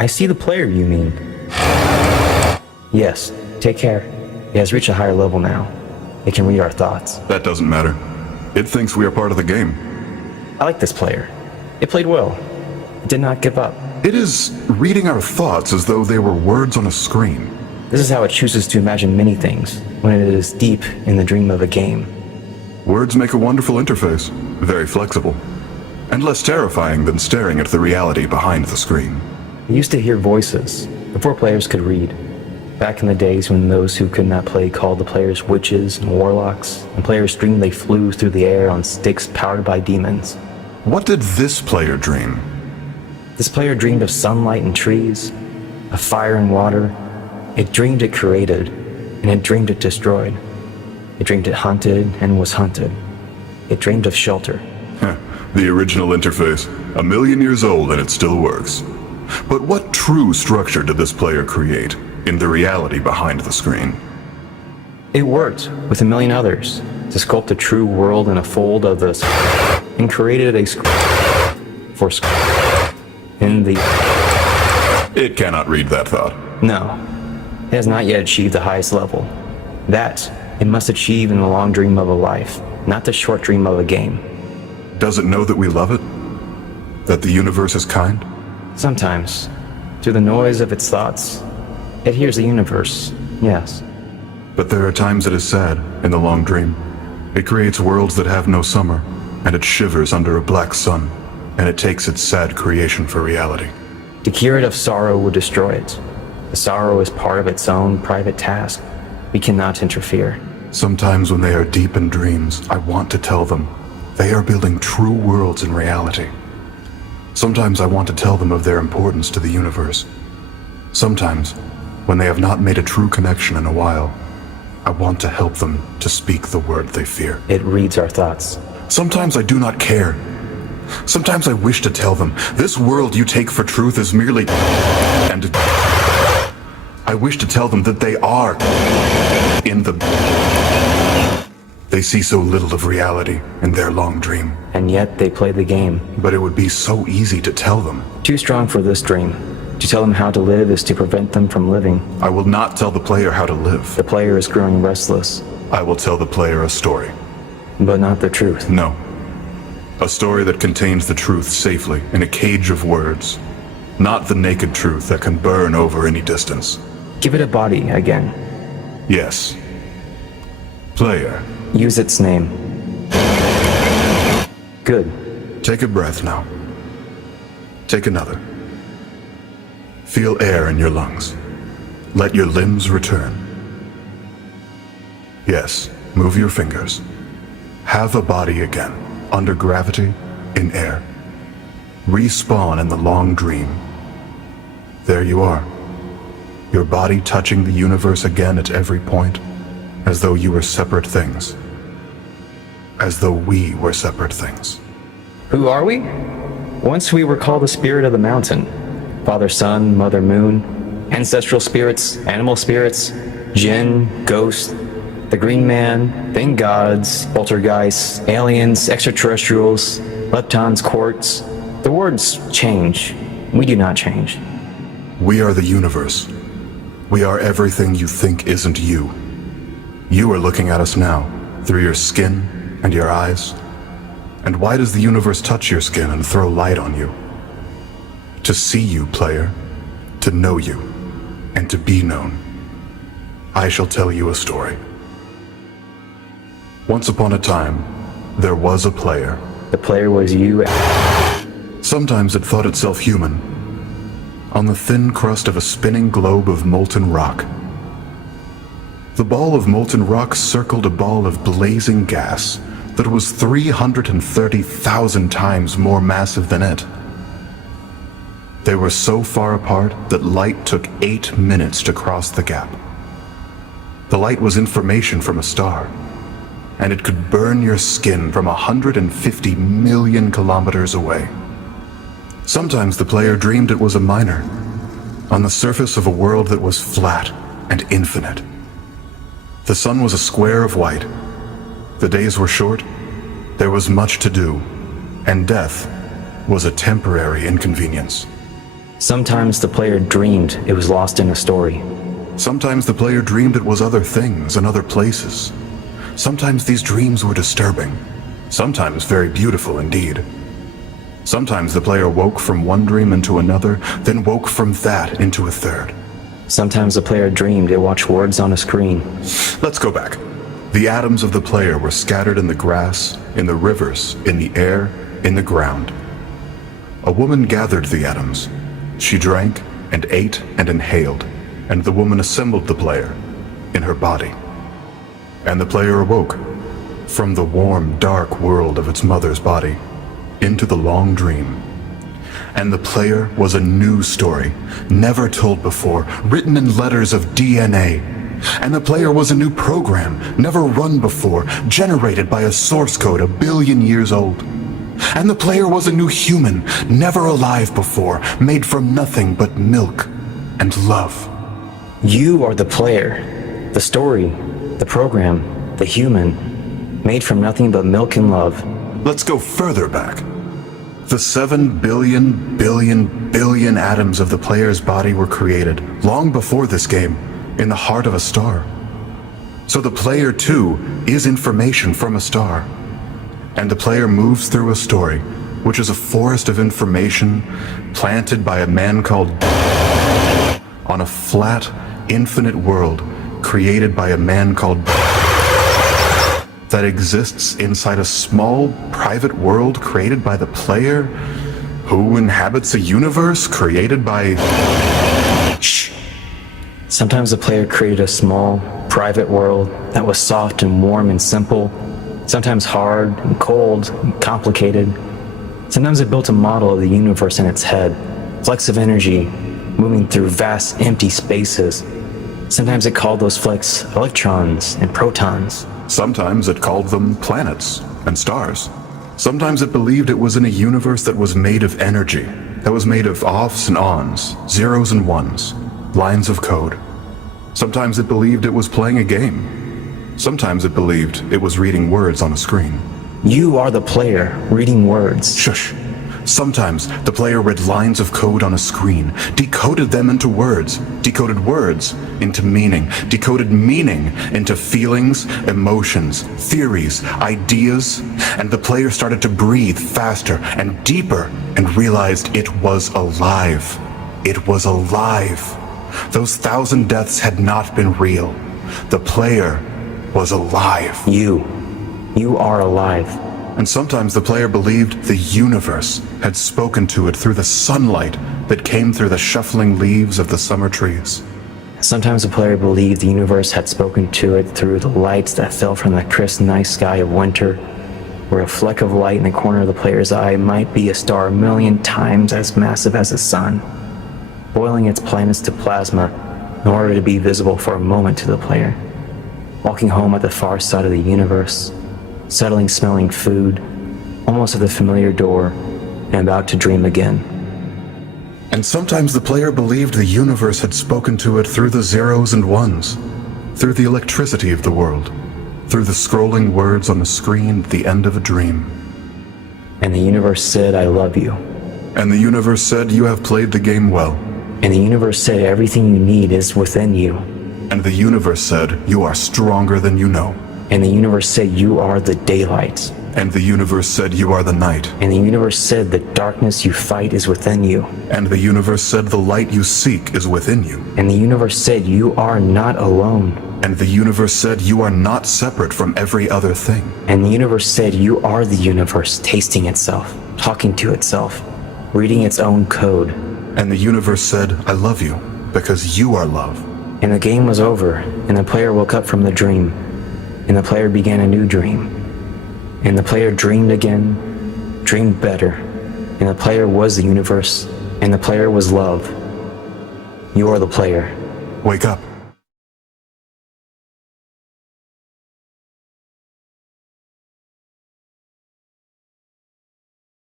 I see the player, you mean? Yes, take care. It has reached a higher level now. It can read our thoughts. That doesn't matter. It thinks we are part of the game. I like this player. It played well. It did not give up. It is reading our thoughts as though they were words on a screen. This is how it chooses to imagine many things when it is deep in the dream of a game. Words make a wonderful interface, very flexible, and less terrifying than staring at the reality behind the screen. I used to hear voices before players could read. Back in the days when those who could not play called the players witches and warlocks, and players dreamed they flew through the air on sticks powered by demons. What did this player dream? This player dreamed of sunlight and trees, of fire and water. It dreamed it created, and it dreamed it destroyed. It dreamed it hunted and was hunted. It dreamed of shelter. The original interface, 1,000,000 years old and it still works. But what true structure did this player create in the reality behind the screen? It worked with 1,000,000 others to sculpt a true world in a fold of the and created a for in the. It cannot read that thought. No, it has not yet achieved the highest level. That it must achieve in the long dream of a life, not the short dream of a game. Does it know that we love it? That the universe is kind? Sometimes, through the noise of its thoughts, it hears the universe, yes. But there are times it is sad in the long dream. It creates worlds that have no summer, and it shivers under a black sun, and it takes its sad creation for reality. To cure it of sorrow would destroy it. The sorrow is part of its own private task. We cannot interfere. Sometimes when they are deep in dreams, I want to tell them they are building true worlds in reality. Sometimes I want to tell them of their importance to the universe. Sometimes, when they have not made a true connection in a while, I want to help them to speak the word they fear. It reads our thoughts. Sometimes I do not care. Sometimes I wish to tell them, this world you take for truth is merely... And I wish to tell them that they are in the... They see so little of reality in their long dream. And yet they play the game. But it would be so easy to tell them. Too strong for this dream. To tell them how to live is to prevent them from living. I will not tell the player how to live. The player is growing restless. I will tell the player a story. But not the truth. No. A story that contains the truth safely in a cage of words. Not the naked truth that can burn over any distance. Give it a body again. Yes. Player. Use its name. Good. Take a breath now. Take another. Feel air in your lungs. Let your limbs return. Yes, move your fingers. Have a body again, under gravity, in air. Respawn in the long dream. There you are. Your body touching the universe again at every point, as though you were separate things. As though we were separate things. Who are we? Once we were called the spirit of the mountain. Father Sun, Mother Moon, ancestral spirits, animal spirits, jinn, ghost, the green man, then gods, poltergeists, aliens, extraterrestrials, leptons, quartz. The words change. We do not change. We are the universe. We are everything you think isn't you. You are looking at us now, through your skin and your eyes. And why does the universe touch your skin and throw light on you? To see you, player, to know you, and to be known. I shall tell you a story. Once upon a time, there was a player. The player was you. Sometimes it thought itself human, on the thin crust of a spinning globe of molten rock. The ball of molten rock circled a ball of blazing gas that was 330,000 times more massive than it. They were so far apart that light took 8 minutes to cross the gap. The light was information from a star, and it could burn your skin from 150 million kilometers away. Sometimes the player dreamed it was a miner, on the surface of a world that was flat and infinite. The sun was a square of white. The days were short, there was much to do, and death was a temporary inconvenience. Sometimes the player dreamed it was lost in a story. Sometimes the player dreamed it was other things and other places. Sometimes these dreams were disturbing, sometimes very beautiful indeed. Sometimes the player woke from one dream into another, then woke from that into a third. Sometimes the player dreamed it watched words on a screen. Let's go back. The atoms of the player were scattered in the grass, in the rivers, in the air, in the ground. A woman gathered the atoms. She drank and ate and inhaled, and the woman assembled the player in her body. And the player awoke from the warm, dark world of its mother's body into the long dream. And the player was a new story, never told before, written in letters of DNA. And the player was a new program, never run before, generated by a source code 1 billion years old. And the player was a new human, never alive before, made from nothing but milk and love. You are the player, the story, the program, the human, made from nothing but milk and love. Let's go further back. The 7 billion atoms of the player's body were created long before this game, in the heart of a star. So the player too is information from a star. And the player moves through a story, which is a forest of information planted by a man called on a flat, infinite world created by a man called that exists inside a small, private world created by the player who inhabits a universe created by... Shh. Sometimes the player created a small, private world that was soft and warm and simple, sometimes hard and cold and complicated. Sometimes it built a model of the universe in its head, flecks of energy moving through vast empty spaces. Sometimes it called those flecks electrons and protons. Sometimes it called them planets and stars. Sometimes it believed it was in a universe that was made of energy, that was made of offs and ons, zeros and ones, lines of code. Sometimes it believed it was playing a game. Sometimes it believed it was reading words on a screen. You are the player, reading words. Shush. Sometimes the player read lines of code on a screen, decoded them into words, decoded words into meaning, decoded meaning into feelings, emotions, theories, ideas, and the player started to breathe faster and deeper and realized it was alive. It was alive. Those 1,000 deaths had not been real. The player was alive. You are alive. And sometimes the player believed the universe had spoken to it through the sunlight that came through the shuffling leaves of the summer trees. Sometimes the player believed the universe had spoken to it through the lights that fell from the crisp night sky of winter, where a fleck of light in the corner of the player's eye might be a star 1,000,000 times as massive as the sun, boiling its planets to plasma in order to be visible for a moment to the player, walking home at the far side of the universe, settling smelling food, almost at the familiar door, and about to dream again. And sometimes the player believed the universe had spoken to it through the zeros and ones, through the electricity of the world, through the scrolling words on the screen at the end of a dream. And the universe said, I love you. And the universe said, you have played the game well. And the universe said, everything you need is within you. And the universe said, you are stronger than you know. And the universe said, you are the daylight. And the universe said, you are the night. And the universe said, the darkness you fight is within you. And the universe said, the light you seek is within you. And the universe said, you are not alone. And the universe said, you are not separate from every other thing. And the universe said, you are the universe, tasting itself, talking to itself, reading its own code. And the universe said, I love you, because you are love. And the game was over, and the player woke up from the dream. And the player began a new dream. And the player dreamed again, dreamed better. And the player was the universe, and the player was love. You are the player. Wake up.